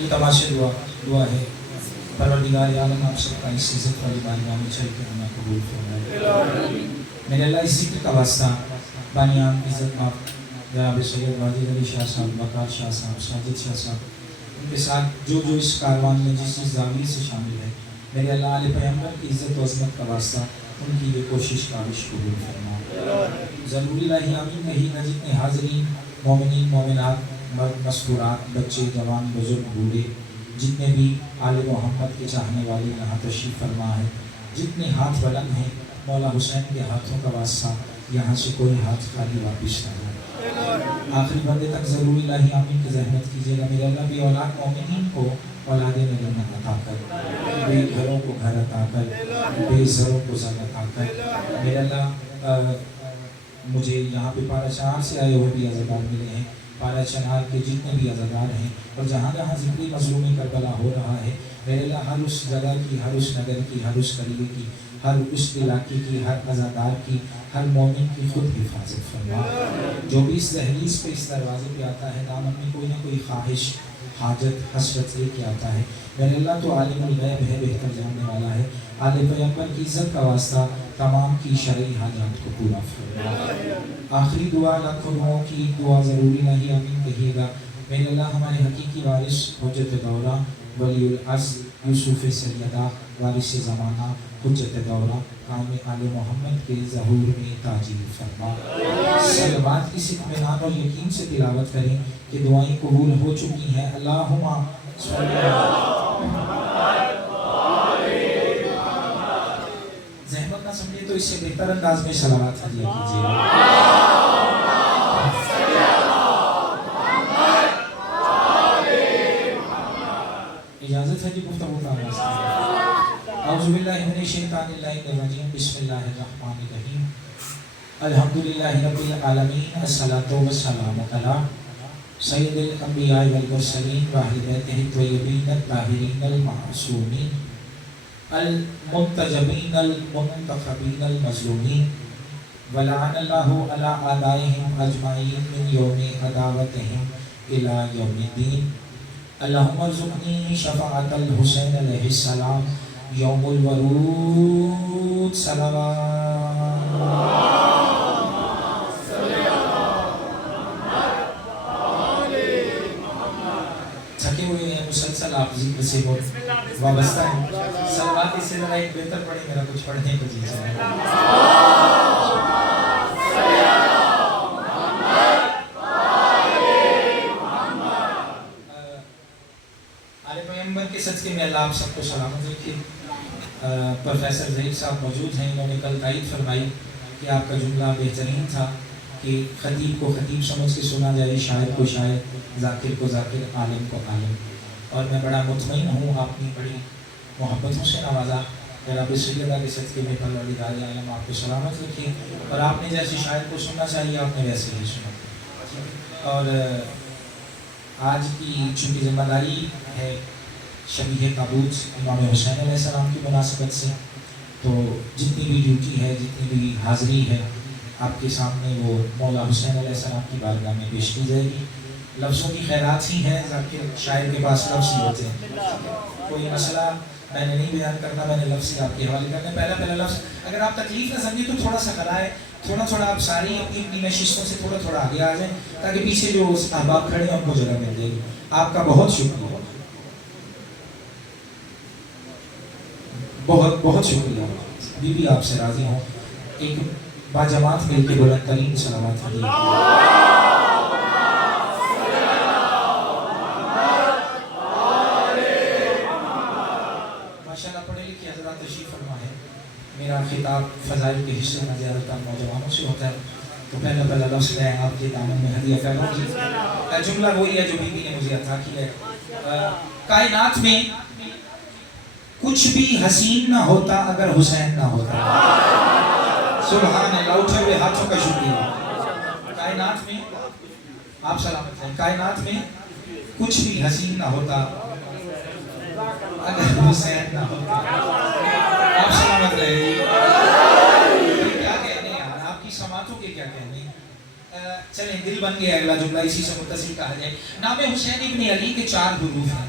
یہ تماشے دعا ہے پروردگار عالم آپ سب کا اس عزت والی بانیاں میں چل کے ہمیں قبول فرمائے. میرے اللہ اس ذکر کا واسطہ بانیاں عزت ماف جناب سید واجد علی شاہ صاحب، وقار شاہ صاحب، ساجد شاہ صاحب، ان کے ساتھ جو اس کاروان میں جس زاویے سے شامل ہے، میرے اللہ علیہ پیغمبر کی عزت و عظمت کا واسطہ ان کی یہ کوشش کاوش قبول فرما. ضروری لاہی آمین کہی گا. جتنے حاضرین مومنین مومنات مرد مستورات بچے جوان بزرگ بوڑھے جتنے بھی آل محمد کے چاہنے والے یہاں تشریف فرما ہے، جتنے ہاتھ بلند ہیں مولا حسین کے ہاتھوں کا واسطہ یہاں سے کوئی ہاتھ خالی واپس نہ ہو. آخری بندے تک ضروری لاہی آمین کی زحمت کیجیے گا. میرے اللہ بھی اولاد مومنین کو اولاد نگن عطا کر، بے گھروں کو گھر عطا کر، بے زروں کو زر عطا کر. میرے اللہ مجھے یہاں پہ پارا چنار سے آئے ہوئے بھی عزادار ملے ہیں، پارا چنار کے جتنے بھی عزادار ہیں اور جہاں جہاں ذکری مظلومی کربلا ہو رہا ہے، میرے اللہ ہر اس جگہ کی، ہر اس نگر کی، ہر اس قریے کی، ہر اس علاقے کی، ہر عزادار کی، ہر مومن کی خود حفاظت فرما. جو بھی اس دہلیز پہ اس دروازے پہ آتا ہے دامن میں کوئی نہ کوئی خواہش حاجت حسرت لے کے آتا ہے، میرے اللہ تو عالم الغیب ہے، بہتر جاننے والا ہے. آل پیغمبر کی عزت کا واسطہ تمام کی شرعی حاجات کو پورا فرما. آخری دعا لاکھوں دعاؤں کی دعا ضروری نہیں آمین کہیے گا. میرے اللہ ہمارے حقیقی وارث حجت دورہ ولی العز یوسف سیدہ وارث زمانہ حجت دورہ قائم آل محمد کے ظہور میں تاجیل فرما. صلوات کی اطمینان اور یقین سے تلاوت کریں کہ دعائیں قبول ہو چکی ہیں. اللہم صلی زحمت نہ سمجھے تو اس سے بہتر انداز میں صلوات ہدیہ کیجیے. اجازت ہے جی گفتگو کا آغاز کریں. اعوذ باللہ من الشیطان الرجیم. بسم اللہ الرحمن الرحیم. الحمدللہ رب العالمین. الصلاۃ والسلام علی سید الانبیاء والمرسلین واہل بیتہ الطیبین الطاہرین المعصومین المنتجبین المنتخبین المظلومین ولعن اللہ علی اعدائہم اجمعین من یوم عداوتہم الی یوم الدین. اللہم ارزقنی شفاعت الحسین علیہ السلام یوم الورود. صلوات تھکے ہوئے ہیں مسلسل آپ ذکر سے وابستہ ہیں. صلوات اس سے ذرا ایک بہتر پڑھیں، میرا کچھ پڑھنے کو جی کے صدقے میں اللہ آپ سب کو سلامت رکھے. پروفیسر ظہیر صاحب موجود ہیں، انہوں نے کل تائید فرمائی کہ آپ کا جملہ بہترین تھا کہ خطیب کو خطیب سمجھ کے سنا جائے، شاعر کو شاعر، ذاکر کو ذاکر، عالم کو عالم. اور میں بڑا مطمئن ہوں آپ نے بڑی محبتوں سے نوازا. جناب سیدہ کے صدقے میں پروردگار عالم آپ کو سلامت رکھے اور آپ نے جیسے شاعر کو سننا چاہیے آپ نے ویسے ہی سنا. اور آج کی چونکہ ذمہ داری ہے شبیہ تابوت امام حسین علیہ السلام کی مناسبت سے، تو جتنی بھی ڈیوٹی ہے، جتنی بھی حاضری ہے آپ کے سامنے وہ مولا حسین علیہ السلام کی بارگاہ میں پیش کی جائے گی. لفظوں کی خیرات ہی ہیں، ذاکر شاعر کے پاس لفظ ہی ہوتے ہیں. کوئی مسئلہ میں نے نہیں بیان کرنا، میں نے لفظ ہی آپ کے حوالے کرنے. پہلا لفظ اگر آپ تکلیف نہ سمجھیں تو تھوڑا سا کرائے، تھوڑا آپ ساری اپنی اپنی نشستوں سے تھوڑا آگے آ جائیں تاکہ پیچھے جو احباب کھڑے ہیں ان کو جگہ مل جائے گی. آپ کا بہت شکریہ، بہت شکریہ. بی بی آپ سے راضی ہوں. ایک باجماعت مل کے بلند ترین صلوات ہدیہ ماشاءاللہ. پڑھے لکھے حضرات تشریف فرما ہے. میرا خطاب فضائل کے حصے میں زیادہ تر نوجوانوں سے ہوتا ہے، تو پہلا لفظ میں آپ کے دامن میں ہدیہ کر رہا ہوں. جملہ وہی ہے جو بی بی نے مجھے عطا کیا ہے. کائنات میں کچھ بھی حسین نہ ہوتا اگر حسین نہ ہوتا. سبحان اللہ. اٹھے ہوئے ہاتھوں کا شکریہ. کائنات میں آپ سلامت ہیں. کائنات میں کچھ بھی حسین نہ ہوتا اگر حسین نہ ہوتا. آپ سلامت رہے. کیا کہنے یار، آپ کی سماعتوں کے کیا کہنے. چلیں دل بن گیا. اگلا جملہ اسی سے متصل کہا جائے. نام حسین ابن علی کے 4 حروف ہیں.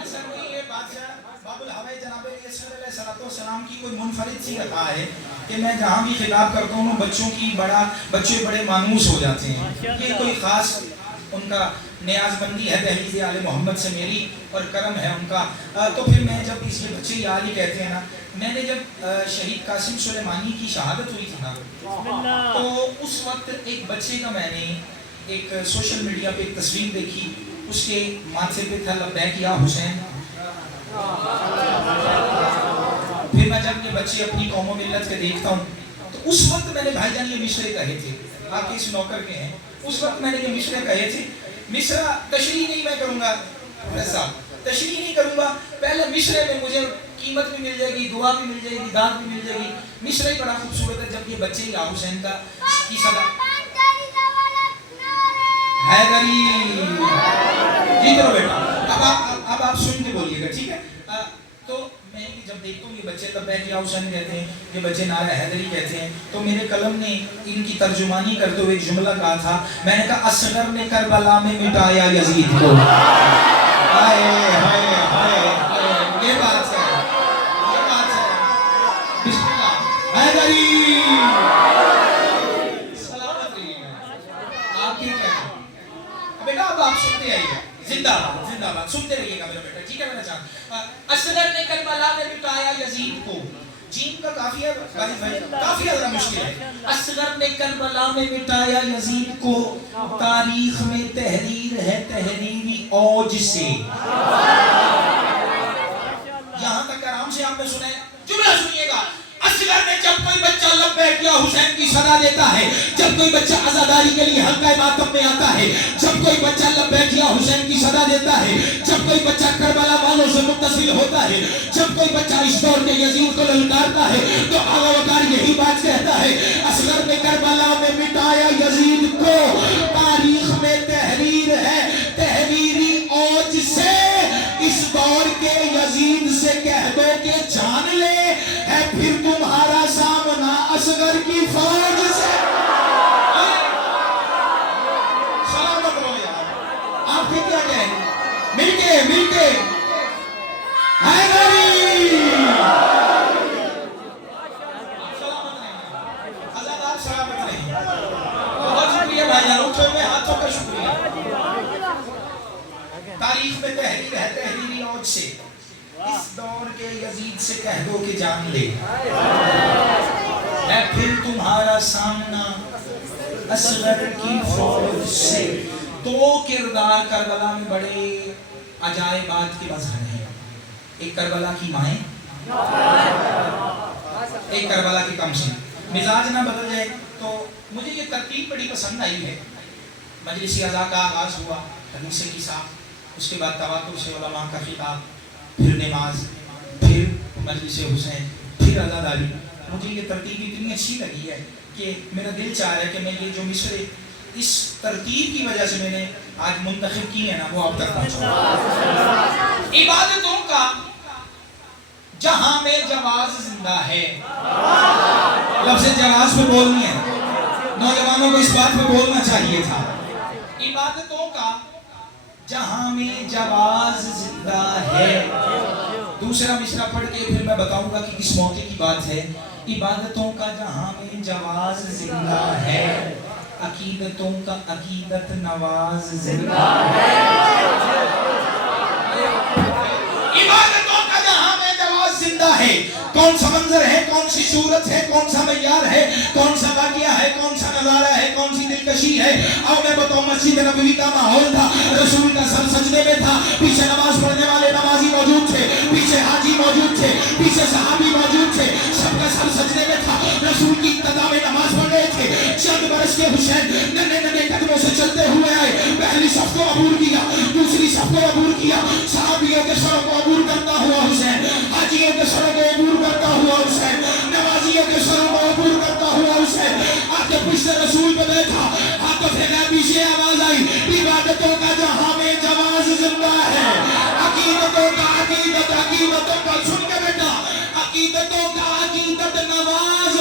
ایسا کوئی یہ بادشاہ باب الہوائے جناب علیہ السلام کی کوئی منفرد سی عطا ہے کہ میں جہاں بھی خطاب کرتا ہوں بچے بڑے مانوس ہو جاتے ہیں. یہ کوئی خاص ان کا نیاز بندی ہے دہلیز آل محمد سے میری اور کرم ہے ان کا. تو پھر میں جب اس یہ بچے یاد ہی کہتے ہیں نا, میں نے جب شہید قاسم سلیمانی کی شہادت ہوئی تھی نا, تو اس وقت ایک بچے کا میں نے ایک سوشل میڈیا پہ ایک تصویر دیکھی, اس کے ماتھے پہ تھا لبیک یا حسین. پھر میں جب یہ بچے اپنی قوم و ملت کے دیکھتا ہوں تو اس وقت میں نے بھائی جان یہ مشرے کہے تھے, آپ اس نوکر کے ہیں, اس وقت میں نے یہ مشرے کہے تھے. مصرع تشریح نہیں میں کروں گا, ایسا تشریح نہیں کروں گا, پہلے مشرے میں مجھے قیمت بھی مل جائے گی, دعا بھی مل جائے گی, داد بھی مل جائے گی. مشرع ہی بڑا خوبصورت ہے. جب یہ بچے یا حسین کا کی صدا حیدری, جی کرو بیٹا, اب آپ سن کے بولیے گا, ٹھیک ہے. تو میں جب دیکھتا ہوں یہ بچے لبیک یا حسین کہتے ہیں, یہ بچے نعرہ حیدری کہتے ہیں, تو میرے قلم نے ان کی ترجمانی کرتے ہوئے ایک جملہ کہا تھا. میں نے کہا اصغر نے کربلا میں مٹایا یزید کو. ہائے ہائے ہائے, یہ بات ہے, یہ بات ہے. بسم اللہ حیدری, سلامت رہیے. آپ کیا کہتے ہیں بیٹا, اب آپ سنتے آئیے. زندہ باد, زندہ باد, سنتے رہیے گا میرا بیٹا, ٹھیک ہے میرا جان. اصغر نے کربلا میں مٹایا یزید کو. جیم کا قافیہ قافیہ ذرا مشکل ہے. اصغر نے کربلا میں مٹایا یزید کو, تاریخ میں تحریر ہے تحریری اوج سے. یہاں تک آرام سے آپ نے سنا ہے, جملہ سنیے گا. اصغر نے جب کوئی بچہ لبیک یا حسین کی صدا دیتا ہے, جب کوئی بچہ عزاداری کے لیے حلقہ ماتم میں آتا ہے, جب کوئی بچہ لبیک یا حسین کی صدا دیتا ہے, جب کوئی بچہ کربلا والوں سے متصل ہوتا ہے, جب کوئی بچہ اس دور کے یزید کو للکارتا ہے, تو آغا وقار یہی بات کہتا ہے, اصغر نے کربلا میں مٹایا یزید کو, تاریخ میں تحریر ہے تحریری اوج سے. اس دور کے یزید سے کہہ دو کہ جان لے ہے پھر تمہارا سامنا اصغر کی فوج سے. سلامت رہو یار, آپ کے کیا کہیں, مل کے حیدری. سلامت رہیں, حضرت آپ سلامت رہیں. بہت شکریہ بھائی جان, اٹھو میں ہاتھوں کا شکریہ. تاریخ میں تحریر ہے تحریری اوج سے, اس دور کے یزید سے کہہ دو کہ جان لے ہے پھر تمہارا سامنا اصغر کی فوج سے. دو کردار کربلا میں بڑے عجائبات کے مظہر ہیں. ایک کربلا کی مائیں, ایک کربلا کی کمسن. مزاج نہ بدل جائے تو مجھے یہ ترتیب بڑی پسند آئی ہے. مجلس اعضاء کا آغاز ہوا, حدیث کی صاحب, اس کے بعد تواتر سے علماء کا خطاب, پھر نماز, پھر مجلس حسین, پھر عزاداری. مجھے یہ ترتیب اتنی اچھی لگی ہے کہ میرا دل چاہ رہا ہے کہ میں یہ جو مصرے اس ترتیب کی وجہ سے میں نے آج منتخب کی ہے نا, وہ آپ تک پہنچاؤں. عبادتوں کا جہاں میں جواز زندہ ہے. لفظ جواز پہ بولنی ہے, نوجوانوں کو اس بات پہ بولنا چاہیے تھا. عبادتوں کا جہاں میں جواز زندہ ہے. دوسرا مصرع پڑھ کے پھر میں بتاؤں گا کہ کس موقع کی بات ہے. عبادتوں کا جہاں میں جواز زندہ ہے, عقیدتوں کا عقیدت نواز زندہ ہے. عبادتوں کا جہاں میں جواز زندہ ہے. کون سا منظر ہے, کون سی صورت ہے, کون سا معیار ہے, کون سا واقعہ ہے, کون سا نظارہ ہے, کون سی دلکشی ہے. اور میں بتاؤں, مسجد نبوی کا ماحول تھا, رسول کا سر سجدے میں تھا, پیچھے نماز پڑھنے والے نمازی موجود تھے, پیچھے حاجی موجود تھے, پیچھے صحابی موجود تھے, سب کا سر سجدے میں تھا. رسول کی ابتدا میں نماز پڑھ رہے تھے. چند برس کے حسین ننھے ننھے قدموں سے چلتے ہوئے آئے, پہلی صف کو عبور کیا, دوسری صف کو عبور کیا, صحابیوں کے سروں کو عبور کرتا ہوا حسین, حاجیوں کے سروں کو عبور کرتا ہوا حسین, نمازیوں کے سروں کو عبور کرتا ہوا حسین. آ کے پشت رسول پہ بیٹھا, ہاتھوں سے پیچھے آواز آئی, عبادتوں کا جہاں میں جواز زندہ ہے. عقیدتوں کا عقیدت, عقیدتوں کا, سن کے بیٹا, عقیدتوں کا عقیدت نواز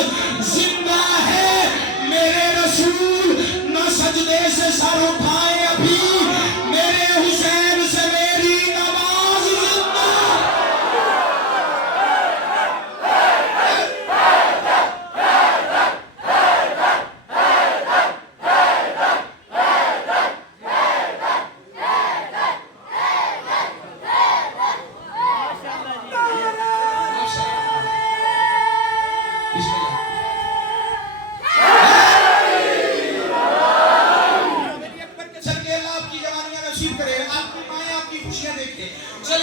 زندہ ہے. میرے رسول نہ سجدے سے سر اٹھائے ابھی,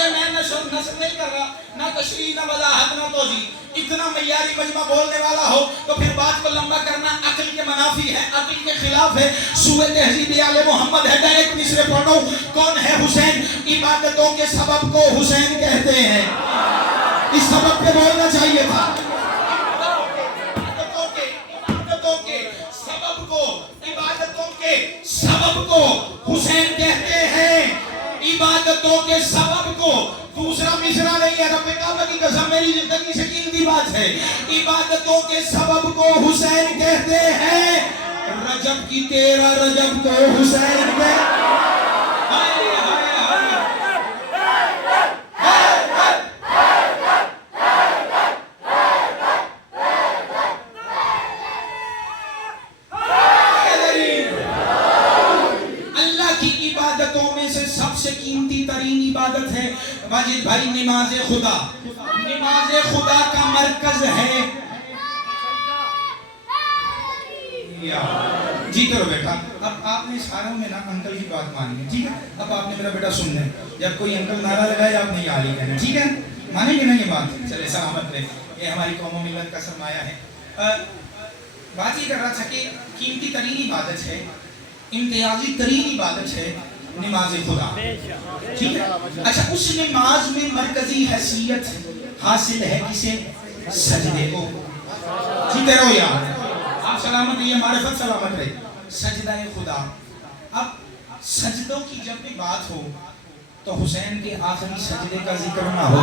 چونکہ میں نشر نہیں کر رہا، نہ تشریح، نہ وضاحت، نہ توضیح، اتنا معیاری مجمع بولنے والا ہو تو پھر بات کو لمبا کرنا عقل کے منافی ہے، عقل کے خلاف ہے۔ سورہ تہذیب آل محمد ہے، ایک مصرے پڑھ رہا ہوں۔ کون ہے حسین؟ عبادتوں کے سبب کو حسین کہتے ہیں۔ اس سبب پہ بولنا چاہیے تھا۔ سبب کو حسین کہتے ہیں، عبادتوں کے سبب کو۔ دوسرا مصرع نہیں ہے، رب کعبہ کی قسم میری زندگی سے قیمتی بات ہے۔ عبادتوں کے سبب کو حسین کہتے ہیں، رجب کی 13 رجب کو حسین کہتے ہیں۔ عبادت ہے واجد بھائی نماز خدا، نماز خدا کا مرکز ہے۔ جی کرو بیٹا، اب آپ نے ساروں میں نا انکل کی بات مانی ہے، ٹھیک ہے؟ اب آپ نے میرا بیٹا سن لیں، جب کوئی انکل نعرہ لگائے آپ نے یہ علی کہنا، ٹھیک ہے؟ مانیں گے نا یہ بات؟ چلے سلامت رہے، یہ ہماری قوم و ملت کا سرمایہ ہے۔ بات یہ کر رہا تھا کہ قیمتی ترین عبادت ہے، امتیازی ترین عبادت ہے نماز خدا، ٹھیک ہے؟ اچھا، اس نماز میں مرکزی حیثیت حاصل ہے کسے؟ سجدے کو۔ ٹھیک ہے رو یار، آپ سلامت رہیے، معرفت سلامت رہے۔ سجدہ خدا۔ اب سجدوں کی جب بھی بات ہو تو حسین کے آخری سجدے کا ذکر نہ ہو۔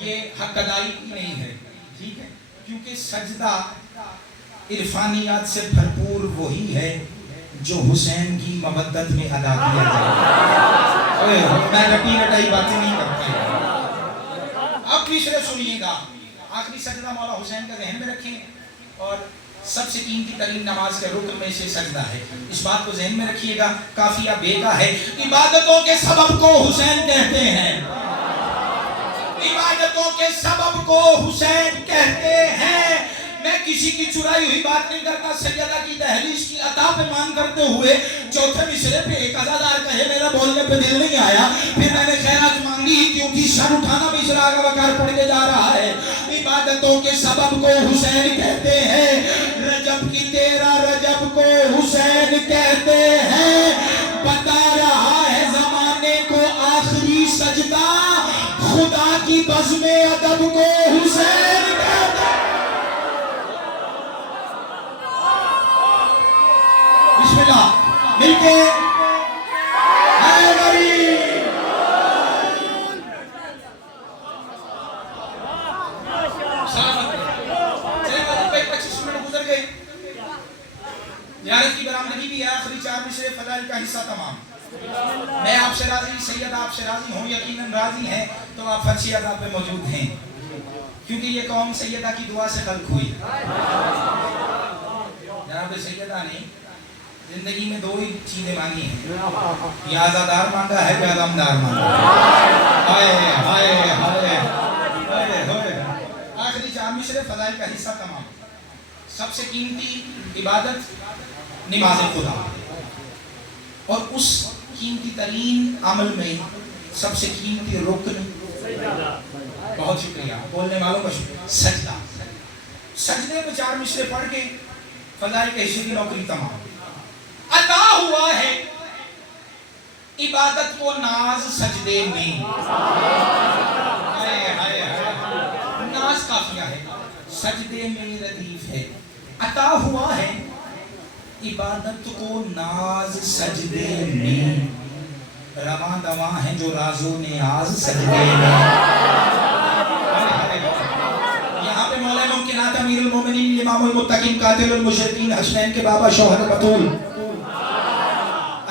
یہ حق ادائی نہیں ہے، ٹھیک ہے؟ کیونکہ سجدہ عرفانیات سے بھرپور وہی ہے جو حسین کی مودت میں ادا کیا جائے۔ میں رٹی رٹائی باتیں نہیں کرتا۔ اب مصرے سنیے گا، آخری سجدہ مولا حسین کا ذہن میں رکھیں، اور سب سے قیمتی ترین نماز کے رکن میں سے سجدہ ہے، اس بات کو ذہن میں رکھیے گا۔ کافیہ بے کا ہے، عبادتوں کے سبب کو حسین کہتے ہیں، عبادتوں کے سبب کو حسین کہتے ہیں۔ میں کسی کی چرائی ہوئی بات نہیں کرتا، سیدہ کی دہلیز کی عطا پہ مان کرتے ہوئے چوتھے مصرے پہ ایک ازادار کہے میرا بولنے پہ دل نہیں آیا، پھر میں نے خیرات مانگی کیونکہ سر اٹھانا مصرع آگا وقار پڑھ کے جا رہا ہے۔ عبادتوں کے سبب کو حسین کہتے ہیں، رجب کی 13 رجب کو حسین کہتے ہیں۔ بتا رہا ہے زمانے کو آخری سجدہ خدا کی بزم ادب کو حسین کہتے ہیں۔ بسم اللہ مل کے زیارت کی برآمدگی بھی ہے، آخری 4 مصرے فضائل کا حصہ تمام۔ میں آپ سے راضی، سید آپ سے راضی ہوں، یقیناً راضی ہیں تو آپ فرشی عذاب پہ موجود ہیں، کیونکہ یہ قوم سیدہ کی دعا سے خلق ہوئی۔ جناب سیدہ نے زندگی میں 2 ہی چیزیں مانگی ہیں، یا عزادار مانگا ہے یا علمدار مانگا ہے۔ آخری 4 مصرے فضائل کا حصہ تمام۔ سب سے قیمتی عبادت نماز خدا، اور اس قیمتی ترین عمل میں سب سے قیمتی رکن، بہت شکریہ بولنے والوں کا شکریہ، سجدہ۔ سجدے میں 4 مصرے پڑھ کے فضائل کے حصے کی نوکری تمام۔ عطا ہوا ہے عبادت کو ناز سجدے میں، ناز کافیہ ہے، سجدے میں ردیف ہے۔ عطا ہوا ہے عبادت کو ناز سجدے میں، رواں دواں ہیں جو رازو نیاز سجدے میں۔ یہاں پہ مولا ممکنات امیر المومنین امام المتقین قاتل المشرکین حسنین کے بابا شوہر بطول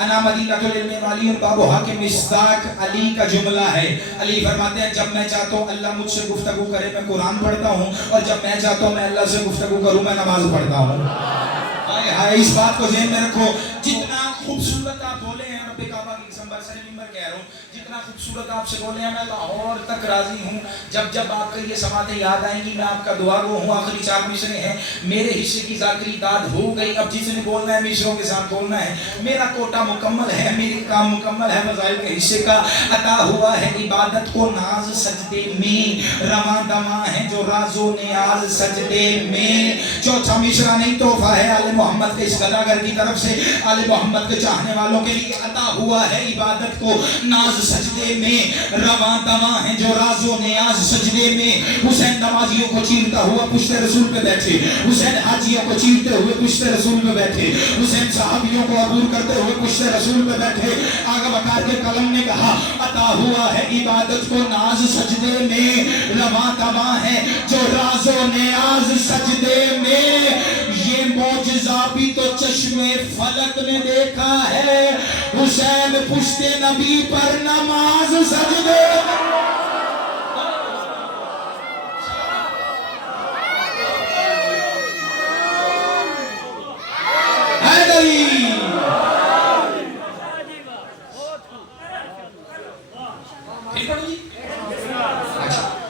انا مدینہ العلم علی باب حاکم مصداق علی کا جملہ ہے۔ علی فرماتے ہیں جب میں چاہتا ہوں اللہ مجھ سے گفتگو کرے میں قرآن پڑھتا ہوں، اور جب میں چاہتا ہوں میں اللہ سے گفتگو کروں میں نماز پڑھتا ہوں۔ ہائے اس بات کو ذہن میں رکھو، جتنا خوبصورت آپ بولے ہیں رب کعبہ کی قسم برسر ممبر کہہ رہا ہوں جتنا خوبصورت آپ سے بولے ہیں میں لاہور تک راضی ہوں. جب جب آپ کا یہ سماعتیں یاد آئیں گی میں آپ کا دعا گو ہوں. آخری 4 مصرے ہیں. میرے حصے کی ذاکری داد ہو گئی. اب جس نے بولنا ہے مصروں کے ساتھ بولنا ہے. میرا کوٹا مکمل ہے, میری کام مکمل ہے. فضائل کے حصے کا عطا ہوا ہے عبادت کو ناز سجدے میں رواں دواں ہے جو راز و نیاز سجدے میں. چوتھا مصرع نہیں تحفہ ہے آل محمد کے اس گداگر کی طرف سے آل محمد کے چاہنے والوں کے لیے عطا ہوا ہے عبادت کو ناز سجدے میں رواں دواں ہے جو راز و نیاز سجدے میں. حسین نمازیوں کو چیرتا ہوا پشت رسول پہ بیٹھے, حسین حاجیوں کو چیرتے ہوئے پشت رسول پہ بیٹھے, حسین صحابیوں کو عبور کرتے ہوئے پشت رسول پہ بیٹھے. آگا بکار کے قلم نے کہا عطا ہوا ہے عبادت کو ناز سجدے میں رواں دواں ہے جو راز و نیاز سجدے میں. یہ معجزہ بھی تو چشم فلک نے دیکھا ہے. حسین پشت نبی پر نماز سجدے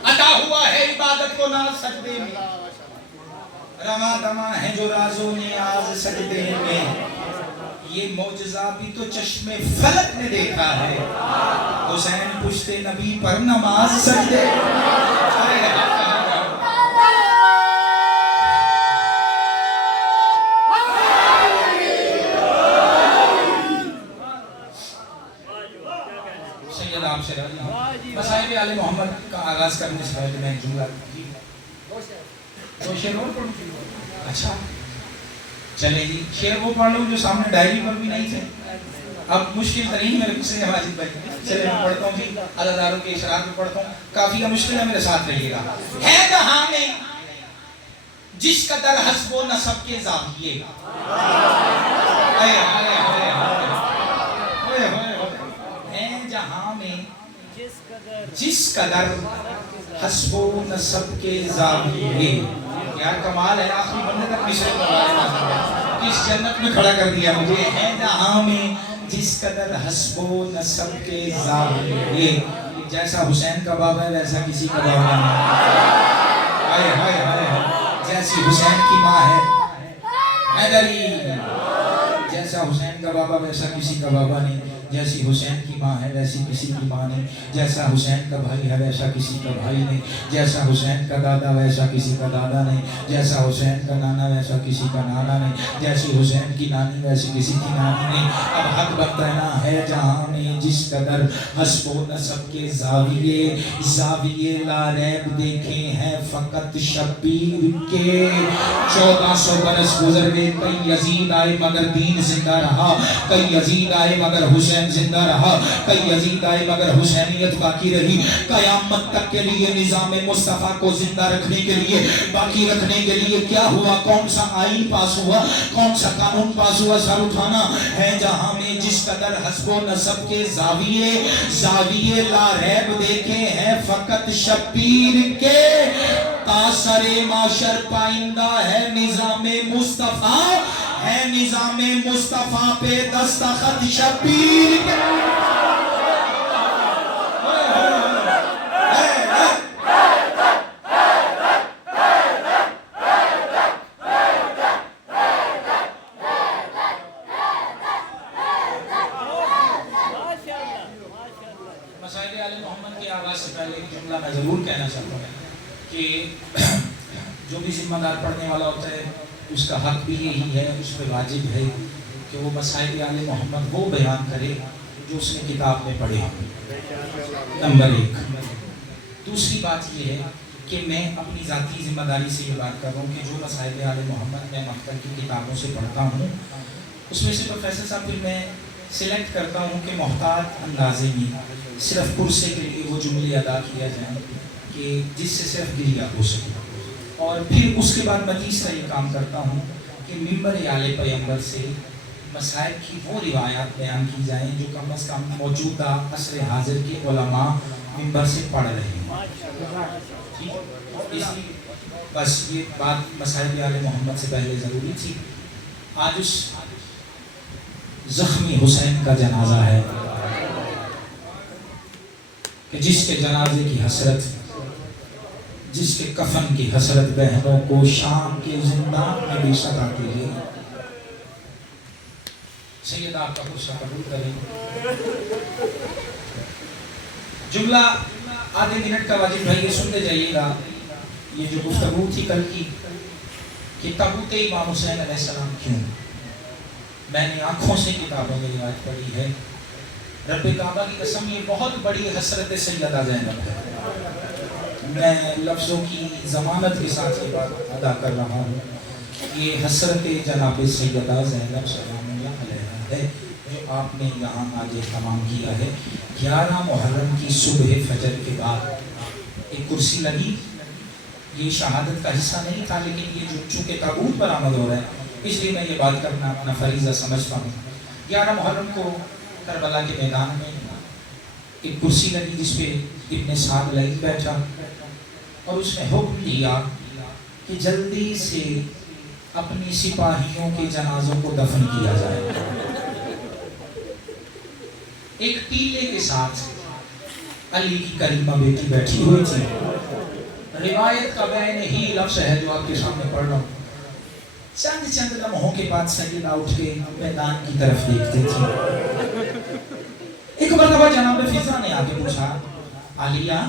عطا ہوا ہے عبادت کو ناز سجدے میں رواں دواں ہے جو راز و نیاز سجدے میں. یہ معجزہ بھی تو چشم فلک نے دیکھا ہے. حسین پشت نبی پر نماز سجدے سید آپ سے مصائب آل محمد کا آغاز کرنے سے پہلے میں ایک جملہ دو شعر اور پڑھوں. اچھا چلیں جی, شعر وہ پڑھ لوں جو سامنے ڈائری پر بھی نہیں تھے. اب مشکل ترین میرے کچھ ہے واجد بھائی, چلے میں پڑھتا ہوں جی. عزاداروں کے اشارات میں پڑھتا ہوں, کافی مشکل ہے, میرے ساتھ رہیے گا. ہے جہاں میں جس قدر حسب و نسب کے زاویے ہے جہاں میں جس قدر حسب و نسب کے زاویے. یار کمال ہے, آخری بندے تک مصرے کو کس جنت میں کھڑا کر دیا مجھے. ہے جہاں میں جس قدر حسب و نسب کے زاویے جیسا حسین کا بابا ہے ویسا کسی کا بابا نہیں. جیسی حسین کی ماں ہے حیدری, جیسا حسین کا بابا ویسا کسی کا بابا نہیں. جیسی حسین کی ماں ہے ویسی کسی کی ماں نہیں. جیسا حسین کا بھائی ہے ویسا کسی کا بھائی نہیں. جیسا حسین کا دادا ویسا کسی کا دادا نہیں. جیسا حسین کا نانا ویسا کسی کا نانا نہیں. جیسی حسین کی نانی ویسی کسی کی نانی نہیں. اب حق بتانا ہے جہاں میں جس قدر حسب و نسب کے زاویے زاویے لا ریب دیکھے ہیں فقط شبیر کے. 1400 برس گزر گئے, کئی یزید آئے مگر دین زندہ رہا. کئی یزید آئے مگر حسین زندہ رہا. کئی یزید آئے مگر حسینیت باقی رہی. قیامت تک کے لیے نظام مصطفیٰ کو زندہ رکھنے کے لیے باقی رکھنے کے لیے کیا ہوا, کون سا آئین پاس ہوا, کون سا قانون پاس ہوا, سر اٹھانا ہے جہاں میں جس قدر حسب و نسب کے زاویے زاویے لا ریب دیکھے ہیں فقط شبیر کے. تاثر معاشر پائندہ ہے نظام مصطفیٰ, ہے نظام مصطفیٰ پہ دستخط شبیر کے. مصائب آل محمد کے آغاز سے پہلے ایک جملہ میں ضرور کہنا چاہتا ہوں کہ جو بھی ذمہ دار پڑھنے والا ہوتا ہے اس کا حق بھی یہی ہے, اس پہ واجب ہے کہ وہ مصائب آل محمد وہ بیان کرے جو اس نے کتاب میں پڑھے. نمبر 1. دوسری بات یہ ہے کہ میں اپنی ذاتی ذمہ داری سے یہ بات کر رہا ہوں کہ جو مصائب آل محمد میں مکتب کی کتابوں سے پڑھتا ہوں اس میں سے پروفیسر صاحب پھر میں سلیکٹ کرتا ہوں کہ محتاط اندازے میں صرف پرسے کے لیے وہ جملے ادا کیا جائیں کہ جس سے صرف گریہ ہو سکے. اور پھر اس کے بعد میں تیسرا یہ کام کرتا ہوں کہ ممبر آل پیغمبر سے مصائب کی وہ روایات بیان کی جائیں جو کم از کم موجودہ عصر حاضر کے علماء ممبر سے پڑھ رہے ہیں. اس لیے بس یہ بات مصائب آل محمد سے پہلے ضروری تھی. آج اس زخمی حسین کا جنازہ ہے. کہ جس کے جنازے کی حسرت، جس کے کفن کی حسرت بہنوں کو شام کے زندان میں بھی ستاتی ہے. سید آپ کا غصہ قبول کریں. جملہ آدھے منٹ کا واجب بھائی یہ سنتے جائیے گا. یہ جو گفتگو تھی کل کی کہ تابوت امام حسین علیہ السلام کیوں، میں نے آنکھوں سے کتابوں میں روایت پڑھی ہے. رب کعبہ کی قسم یہ بہت بڑی حسرت سیدہ زینب ہے. میں لفظوں کی ضمانت کے ساتھ یہ بات ادا کر رہا ہوں. یہ حسرت جناب سیدہ زینب سلام اللہ علیہا ہے جو آپ نے یہاں آج اہتمام کیا ہے. 11 محرم کی صبح فجر کے بعد ایک کرسی لگی. یہ شہادت کا حصہ نہیں تھا، لیکن یہ چونکہ تابوت برآمد ہو رہا ہے اس لیے میں یہ بات کرنا اپنا فریضہ سمجھتا ہوں. 11 محرم کو کربلا کے میدان میں ایک کرسی لگی جس پہ ابن سعد لئی بیٹھا اور اس نے حکم دیا کہ جلدی سے اپنی سپاہیوں کے جنازوں کو دفن کیا جائے. ایک تیلے کے ساتھ علی کی کریمہ بیٹی بیٹھی ہوئی تھی. روایت کا بین ہی لفظ ہے جو آپ کے سامنے پڑھ رہا ہوں. چند لمحوں کے بعد سیدہ اٹھ کے میدان کی طرف دیکھتے تھے. ایک مرتبہ جناب فضا نے آگے پوچھا، عالیہ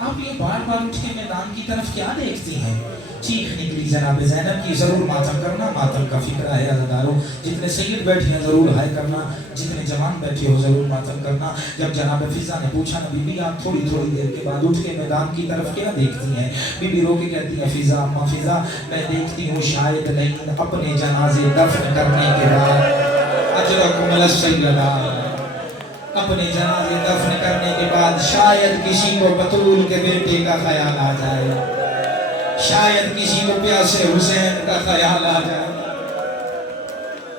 آپ یہ بار بار اٹھ کے میدان کی طرف کیا دیکھتی ہیں؟ چیخ نکلی جناب زینب کی، ضرور ماتم کرنا، ماتم کا فکرہ ہے عزاداروں. جتنے سید بیٹھے ہیں ضرور ہائے کرنا، جتنے جوان بیٹھے ہو ضرور ماتم کرنا. جب جناب فضا نے پوچھا نا بی بی آپ تھوڑی دیر کے بعد اٹھ کے میدان کی طرف کیا دیکھتی ہیں؟ بی بی رو کے کہتی ہیں فضا اما فضا میں دیکھتی ہوں شاید نہیں اپنے جنازے دفن کرنے کے بعد اجرکم السیدہ، اپنے جنازے دفن کرنے کے بعد شاید کسی کو بطول کے بیٹے کا خیال آ جائے، شاید کسی کو پیاسے حسین کا خیال آ جائے.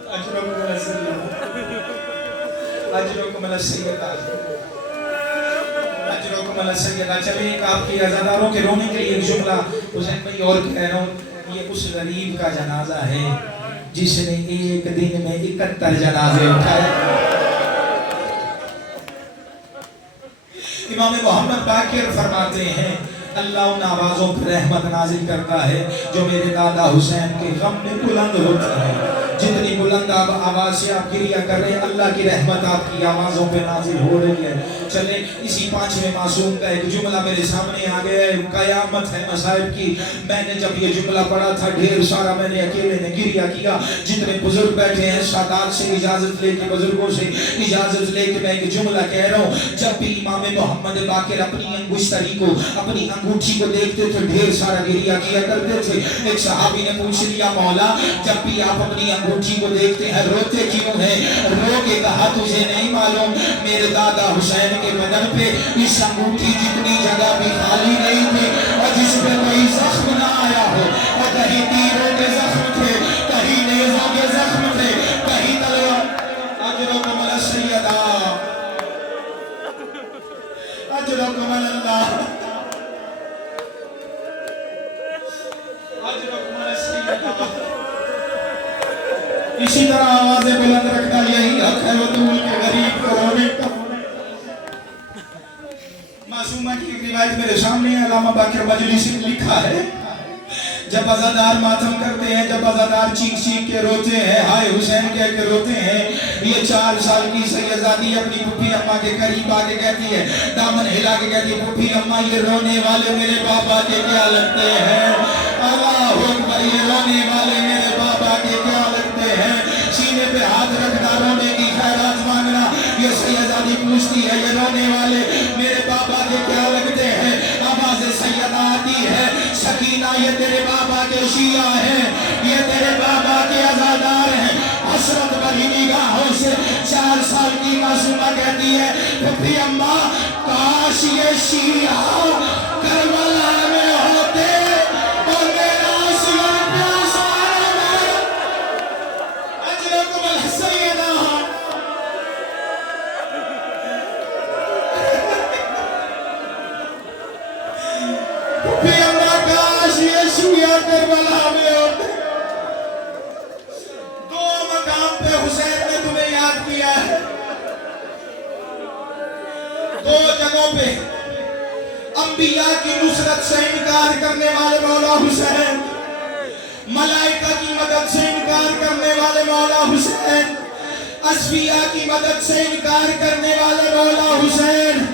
اجرکم السیدہ، اجرکم السیدہ. چلیں ایک آپ کی عزاداروں کے رونے کے لیے ایک جملہ حسین بھائی اور کہہ رہا ہوں. یہ اس غریب کا جنازہ ہے جس نے ایک دن میں 71 جنازے اٹھائے. امام محمد باقر فرماتے ہیں اللہ ان آوازوں پر رحمت نازل کرتا ہے جو میرے دادا حسین کے غم میں بلند ہوتی ہے. جتنی بلند آواز سے آپ گریہ کر رہے ہیں اللہ کی رحمت آپ کی آوازوں پہ نازل ہو رہی ہے. چلیں اسی 5ویں معصوم کا ایک جملہ میرے سامنے آ گیا ہے. قیامت ہے مصائب کی. میں نے جب یہ جملہ پڑھا تھا ڈھیر سارا میں نے اکیلے نے گریہ کیا. جتنے بزرگ بیٹھے ہیں سادات سے اجازت لے کے، بزرگوں سے اجازت لے کے میں ایک جملہ کہہ رہا ہوں. جب بھی امام محمد باقر اپنی انگشتری کو، اپنی انگوٹھی کو دیکھتے تھے ڈھیر سارا گریہ کیا کرتے تھے. ایک صحابی نے پوچھ لیا مولا جب بھی آپ اپنی انگوٹھی کو دیکھتے ہیں روتے کیوں ہیں؟ رو کے کہا تجھے نہیں معلوم میرے دادا حسین کے بدن پہ اس انگوٹھی جتنی جگہ بھی خالی نہیں تھی اور جس پہ کوئی زخم نہ آیا ہو. اور کہیں تیروں کے زخم تھے، کہیں نیزوں کے زخم تھے، کہیں تلوار. اجرکم السیدہ، اجرکم اللہ، اجرکم السیدہ. اسی طرح آوازیں بلند رکھنا یہی حق ہے وطول کے غریب کو رونے کا. معصومہ کی ایک روایت میرے سامنے ہے. علامہ باقر مجلسی نے لکھا ہے جب عزادار ماتم کرتے ہیں، جب عزادار چیخ کے روتے ہیں، ہائے حسین کہہ کے روتے ہیں، یہ 4 سال کی سیدزادی اپنی پھوپھی اماں کے قریب آ کے کہتی ہے، دامن ہلا کے کہتی ہے پھوپھی اماں یہ رونے والے میرے بابا کے کیا لگتے ہیں؟ اللہ اکبر، یہ رونے والے میرے بابا کے کیا لگتے ہیں؟ سینے پہ ہاتھ رکھنا، رونے کی خیرات مانگنا. یہ سیدزادی پوچھتی ہے یہ رونے والے میرے بابا کے کیا لگتے ہیں؟ آواز سیدہ آتی ہے سکینہ یہ تیرے بابا کے شیعہ ہیں، یہ تیرے بابا کے عزادار ہیں. حسرت بھری نگاہوں سے 4 سال کی معصومہ کہتی ہے پھوپھی اماں کاش یہ شیعہ کربلا میں ہوتے اور میرا سیاہ پیاسا ہے. اجرکم السیدہ. پھوپھی اماں کاش یہ شیعہ کربلا میں ہوتے. 2 مقام پہ حسین نے تمہیں یاد کیا ہے، 2 جگہوں موقعوں پہ انبیاء کی نصرت سے انکار کرنے والے مولا حسین، ملائکہ کی مدد سے انکار کرنے والے مولا حسین، اصفیاء کی مدد سے انکار کرنے والے مولا حسین،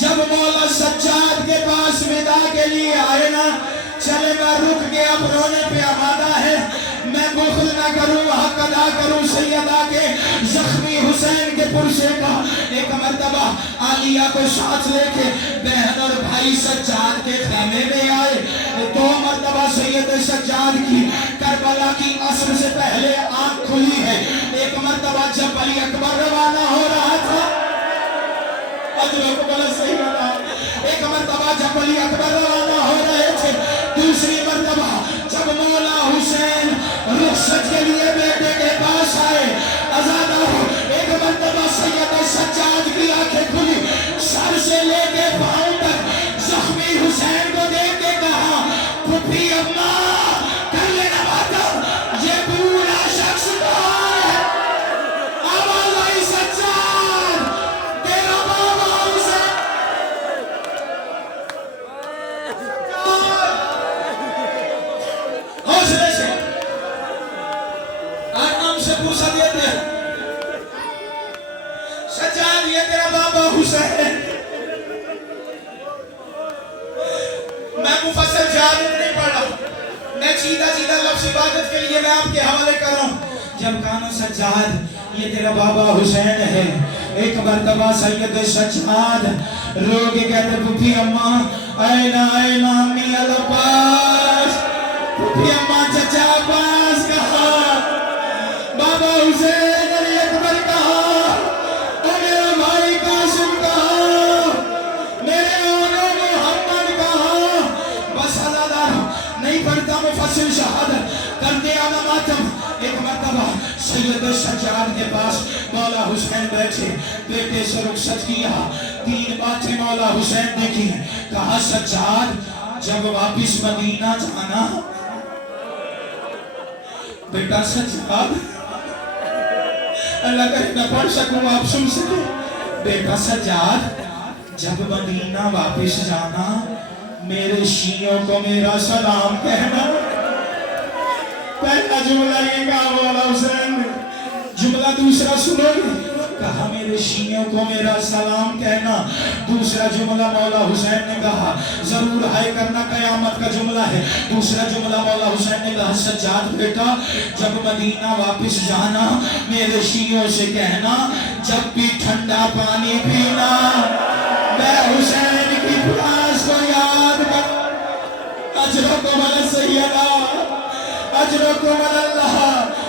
جب مولا سجاد کے پاس ودا کے لیے آئے نا، چلے میں رک گیا، اب رونے پہ آمادہ ہے، میں بخل نہ کروں، حق ادا کروں سیدہ کے زخمی حسین کے پرسے کا۔ ایک مرتبہ عالیہ کو ساتھ لے کے بہن اور بھائی سجاد کے خیمے میں آئے، 2 مرتبہ سید سجاد کی کربلا کی عصر سے پہلے آنکھ کھلی ہے۔ ایک مرتبہ جب علی اکبر روانہ ہو رہا تھا، ایک مرتبہ جب علی اکبر روانہ ہو رہے تھے، دوسری مرتبہ جب مولا حسین رخصت کے لیے بیٹے کے پاس آئے، آزادہ ہو، ایک مرتبہ سید سجاد کی آنکھیں کھلی، سر سے لے کے پاؤں تک زخمی حسین کو دیکھ کے کہا، پھپھی اماں کر لینا بات، یہ پورا شخص کون ہے؟ آواز آئی سجاد تیرا بابا حسین، حوصلے سے آرام سے پوچھا دیتے ہیں، سجاد یہ تیرا بابا حسین۔ میں مفصل جہادت نہیں پڑھا، میں سیدھا لفظ عبادت کے لیے میں آپ کے حوالے کر رہا ہوں۔ جب کہا سجاد یہ تیرا بابا حسین ہے، ایک مرتبہ سید سجاد رو کے کہتے، پھپھی اماں آئینا امی اللہ پاس، پھپھی اماں چچا پاس کہا، بابا حسین علی اکبر کہا، اور میرا بھائی قاسم کہا، میرے اولو محمد کہا، بس عزادہ نہیں پڑھتا مفصل شہادت کرتے آنا ماتم۔ ایک مرتبہ سید سجاد کے پاس مولا حسین بیٹھے، بیٹے سے رخصت کیا، 3 باتیں مولا حسین نے کی، کہا سجاد جب واپس مدینہ جانا، بیٹا سجاد اللہ کرے نہ پڑھ سکوں آپ سن سکے، بیٹا سجاد جب مدینہ واپس جانا، میرے شیعوں کو میرا سلام کہنا۔ پہلا جملہ یہ کہا مولا حسین نے، جملہ دوسرا سنو گے، کہا میرے شیعوں کو میرا سلام کہنا۔ دوسرا جملہ مولا حسین نے کہا، ضرور ہائے کرنا قیامت کا جملہ ہے۔ دوسرا جملہ مولا حسین نے کہا، سجاد بیٹا جب مدینہ واپس جانا، میرے شیعوں سے کہنا جب بھی ٹھنڈا پانی پینا، میں حسین کی پیاس کو یاد کر، اجرکم السیدہ اجرکم اللہ۔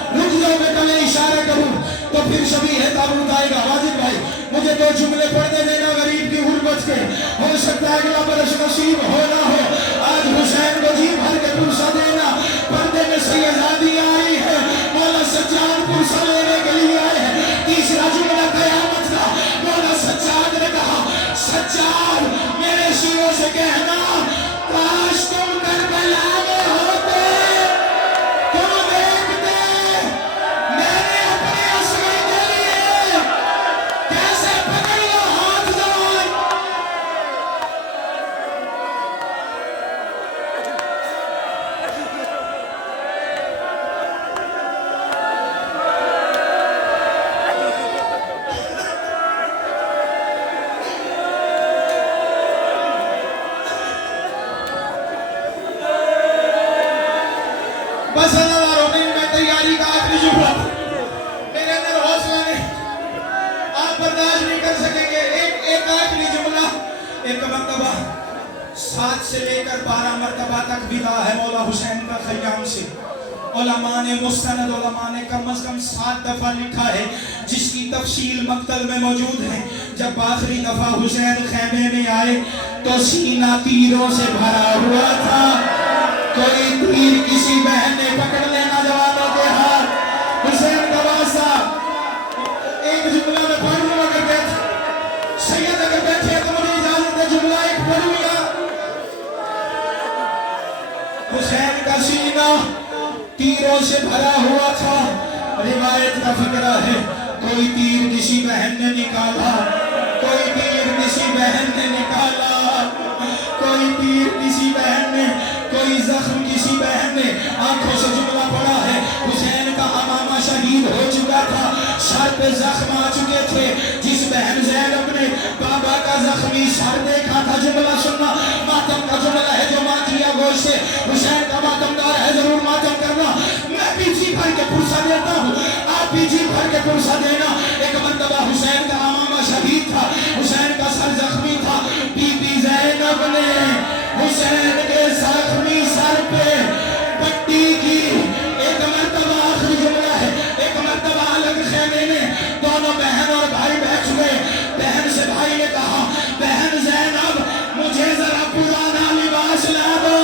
رک جاؤ میں پہلے اشارہ کروں تو پھر شبیہ تابوت آئے گا۔ واجد بھائی مجھے 2 جملے پڑھنے دینا غریب کی غربت کے، ہو سکتا ہے اگلا برس نصیب ہو نہ ہو، آج حسین کو جی بھر کے پرسہ دینا۔ پردے میں سیدادی آئی ہے، مولا سجاد پرسہ لینے کے لیے آئے ہیں۔ تیسرا جملہ قیامت کا، مولا سجاد نے کہا سجاد میرے شیعوں سے کہنا کاش تم کربلا میں ہوتے، تم دیکھتے میں نے اپنے اصغر کے لیے کیسے پکڑ لو ہاتھ زبان۔ بس اللہ رومین میں تیاری کا آخری جملہ، میرے اندر حوصلہ نہیں، آپ برداشت نہیں کر سکیں گے۔ ایک آخری جملہ، ایک مرتبہ 7 سے لے کر 12 مرتبہ تک ودا ہے مولا حسین کا خیام سے۔ علماء نے مستند علماء نے کم از کم 7 دفعہ لکھا ہے، جس کی تفصیل مقتل میں موجود ہے۔ جب آخری دفعہ حسین خیمے میں آئے تو سینہ تیروں سے بھرا ہوا تھا، کوئی تیر کسی بہن نے پکڑ لینا جوانوں کے ہاتھ، حسین کا واسطہ۔ ایک جملہ میں پڑھ لوں اگر بیٹھے، سید اگر بیٹھے تو مجھے اجازت ہے جملہ ایک پڑھوں یا۔ حسین کا سینہ تیروں سے بھرا ہوا تھا، روایت کا فقرہ ہے کوئی تیر کسی بہن نے نکالا، کوئی تیر کسی بہن نے نکالا، کوئی تیر کسی بہن نے، کوئی زخم کسی بہن نے، آنکھوں سے جملہ پڑا ہے حسین کا امامہ شہید ہو چکا تھا، سر پہ زخم آ چکے تھے، جس بہن زینب نے بابا کا زخمی سر دیکھا تھا، جملہ سننا، ماتم کا جملہ ہے جو ماں کیا گوشت سے، حسین کا ماتمدار ہے ضرور ماتم کرنا، میں بھی جی بھر کے پرسہ دیتا ہوں، آپ بھی جی بھر کے پرسہ دینا۔ ایک مرتبہ حسین کا امامہ شہید تھا، حسین کا سر زخمی تھا، بی بی زینب نے حسین کے زخمی سر پہ پٹی کی، ایک مرتبہ آخری جملہ ہے، ایک مرتبہ الگ خیمے میں دونوں بہن اور بھائی بیٹھ گئے، بہن سے بھائی نے کہا بہن زینب مجھے ذرا پرانا لباس لا دو،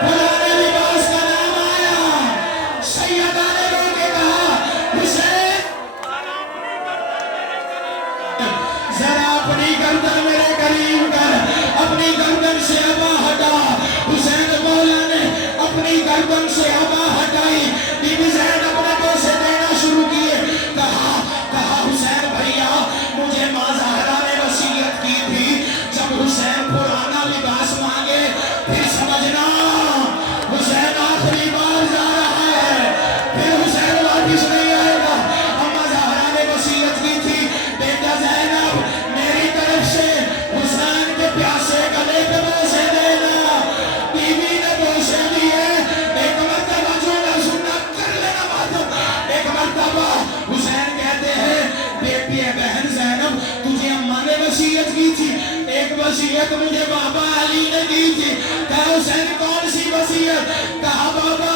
پرانے لباس کا نام آیا، سیدہ نے رو کے کہا حسین ذرا اپنی گردن میرے قریب کر، اپنی گردن سے ابا ہٹا، حسین مولا نے اپنی گردن سے ابا ہٹائی، بی بی زینب نے بوسے دینا شروع کیے، کہا حسین بھیا مجھے ماں زہرا نے وصیت کی تھی جب حسین پرانا لباس مانگے پھر سمجھنا حسین آخری بار جا رہا ہے، پھر حسین واپس نہیں آئے گا، اماں زہرا نے وصیت کی تھی بیٹا زینب میری طرف سے حسین کے پیاسے گلے پہ بوسے دینا، بیوی نے بوسے دیے، ایک مرتبہ جو نہ سننا کر لینا بات، ایک مرتبہ حسین کہتے ہیں بیٹی بہن زینب تجھے اماں نے وصیت کی تھی، ایک وصیت مجھے بابا علی نے کی تھی، کہا حسین کون سی وصیت، کہا بابا